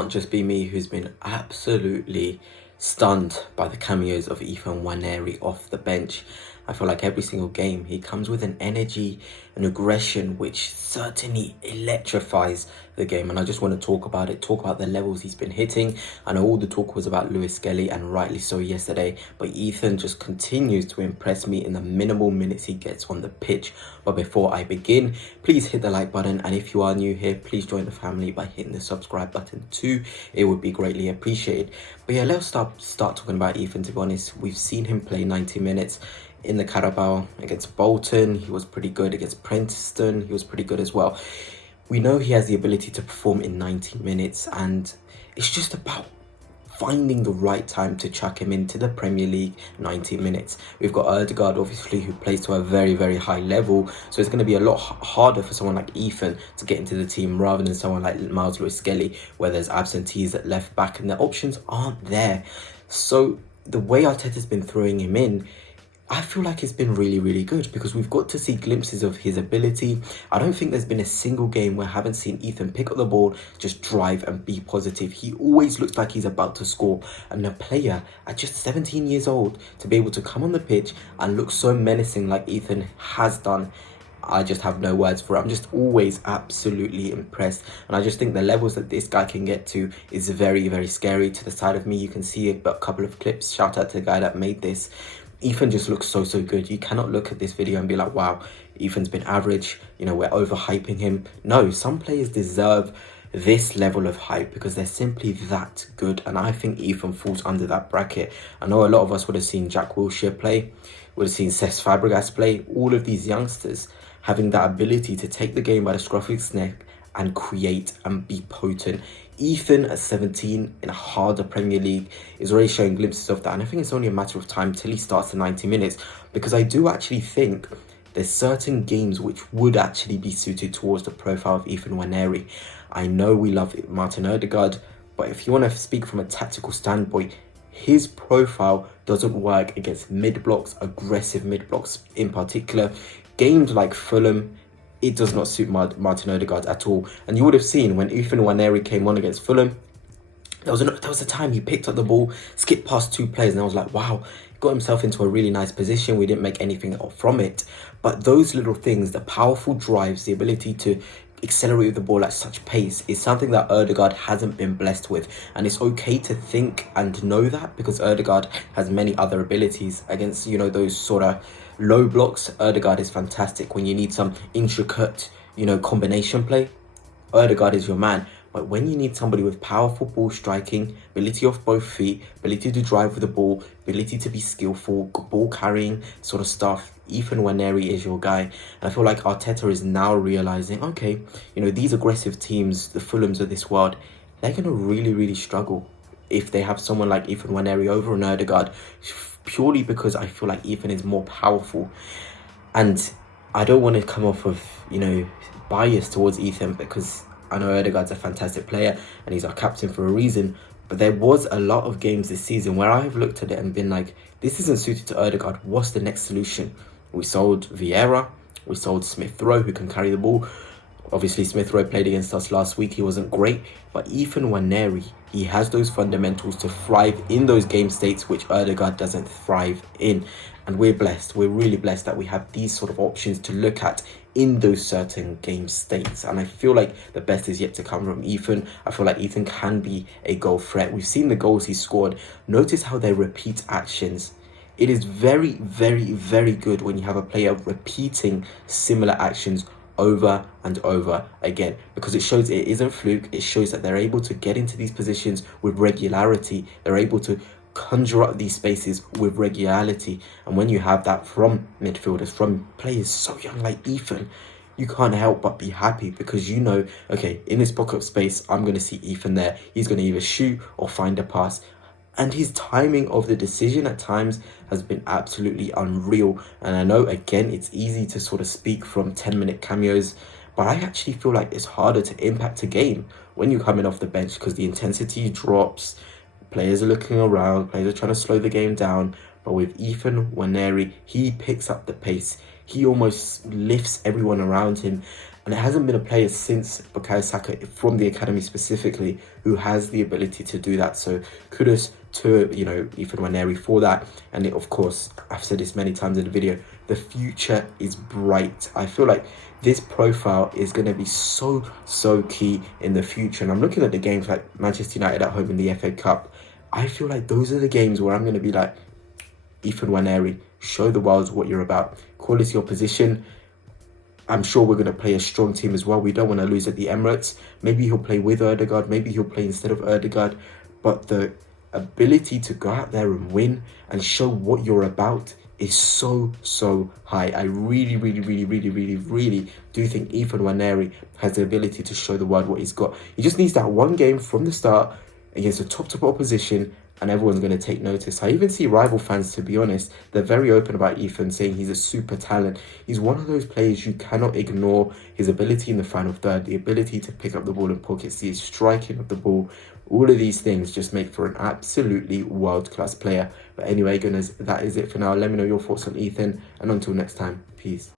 can't just be me who's been absolutely stunned by the cameos of Nwaneri off the bench. I feel like every single game he comes with an energy and aggression which certainly electrifies the game, and I just want to talk about the levels he's been hitting. I know all the talk was about Lewis Skelly, and rightly so yesterday, but Ethan just continues to impress me in the minimal minutes he gets on the pitch. But before I begin, please hit the like button, and if you are new here, please join the family by hitting the subscribe button too. It would be greatly appreciated. But yeah, let's start talking about Ethan. To be honest, we've seen him play 90 minutes in the Carabao against Bolton. He was pretty good. Against Preston, he was pretty good as well. We know he has the ability to perform in 90 minutes, and it's just about finding the right time to chuck him into the Premier League 90 minutes. We've got Odegaard, obviously, who plays to a very, very high level, so it's going to be a lot harder for someone like Ethan to get into the team rather than someone like Miles Lewis Skelly, where there's absentees at left back and the options aren't there. So the way Arteta's been throwing him in, I feel like it's been really, really good because we've got to see glimpses of his ability. I don't think there's been a single game where I haven't seen Ethan pick up the ball, just drive and be positive. He always looks like he's about to score. And a player at just 17 years old to be able to come on the pitch and look so menacing like Ethan has done, I just have no words for it. I'm just always absolutely impressed. And I just think the levels that this guy can get to is very, very scary. To the side of me, you can see a couple of clips. Shout out to the guy that made this. Ethan just looks so good. You cannot look at this video and be like, wow, Ethan's been average, you know, we're overhyping him. No, some players deserve this level of hype because they're simply that good, and I think Ethan falls under that bracket. I know a lot of us would have seen Jack Wilshere play, would have seen Cesc Fabregas play, all of these youngsters having that ability to take the game by the scruff of his neck and create and be potent. Ethan at 17 in a harder Premier League is already showing glimpses of that, and I think it's only a matter of time till he starts the 90 minutes, because I do actually think there's certain games which would actually be suited towards the profile of Nwaneri. I know we love Martin Odegaard, but if you want to speak from a tactical standpoint, his profile doesn't work against mid-blocks, aggressive mid-blocks in particular. Games like Fulham, it does not suit Martin Odegaard at all. And you would have seen when Nwaneri came on against Fulham, there was a time he picked up the ball, skipped past two players, and I was like, wow, got himself into a really nice position. We didn't make anything from it. But those little things, the powerful drives, the ability to accelerate with the ball at such pace, is something that Odegaard hasn't been blessed with. And it's okay to think and know that, because Odegaard has many other abilities against, you know, those sort of low blocks. Odegaard is fantastic. When you need some intricate, you know, combination play, Odegaard is your man. But when you need somebody with powerful ball striking, ability off both feet, ability to drive with the ball, ability to be skillful, ball carrying sort of stuff, Nwaneri is your guy. And I feel like Arteta is now realizing, okay, you know, these aggressive teams, the Fulhams of this world, they're going to really, really struggle if they have someone like Nwaneri over an Odegaard, purely because I feel like Ethan is more powerful. And I don't want to come off of, you know, bias towards Ethan, because I know Odegaard's a fantastic player and he's our captain for a reason. But there was a lot of games this season where I've looked at it and been like, this isn't suited to Odegaard. What's the next solution? We sold Vieira. We sold Smith Rowe, who can carry the ball. Obviously, Smith Rowe played against us last week. He wasn't great. But Nwaneri, he has those fundamentals to thrive in those game states which Odegaard doesn't thrive in. And we're blessed. We're really blessed that we have these sort of options to look at in those certain game states. And I feel like the best is yet to come from Ethan. I feel like Ethan can be a goal threat. We've seen the goals he scored. Notice how they repeat actions. It is very, very, very good when you have a player repeating similar actions over and over again, because it shows it isn't fluke. It shows that they're able to get into these positions with regularity. They're able to conjure up these spaces with regularity. And when you have that from midfielders, from players so young like Ethan, you can't help but be happy, because you know, okay, in this pocket of space, I'm going to see Ethan there. He's going to either shoot or find a pass. And his timing of the decision at times has been absolutely unreal. And I know, again, it's easy to sort of speak from 10-minute cameos, but I actually feel like it's harder to impact a game when you're coming off the bench, because the intensity drops, players are looking around, players are trying to slow the game down. But with Nwaneri, he picks up the pace. He almost lifts everyone around him. And it hasn't been a player since Bukayo Saka, from the academy specifically, who has the ability to do that. So kudos to, you know, Ethan Nwaneri for that. And of course, I've said this many times in the video, the future is bright. I feel like this profile is going to be so key in the future. And I'm looking at the games like Manchester United at home in the FA Cup. I feel like those are the games where I'm going to be like, Ethan Nwaneri, show the world what you're about. Call us your position. I'm sure we're going to play a strong team as well. We don't want to lose at the Emirates. Maybe he'll play with Odegaard. Maybe he'll play instead of Odegaard. But the ability to go out there and win and show what you're about is so high. I really do think Ethan Nwaneri has the ability to show the world what he's got. He just needs that one game from the start against a top opposition, and everyone's going to take notice. I even see rival fans, to be honest, they're very open about Ethan, saying he's a super talent. He's one of those players you cannot ignore. His ability in the final third, the ability to pick up the ball in pockets, the striking of the ball, all of these things just make for an absolutely world-class player. But anyway, gunners, that is it for now. Let me know your thoughts on Ethan, and until next time, peace.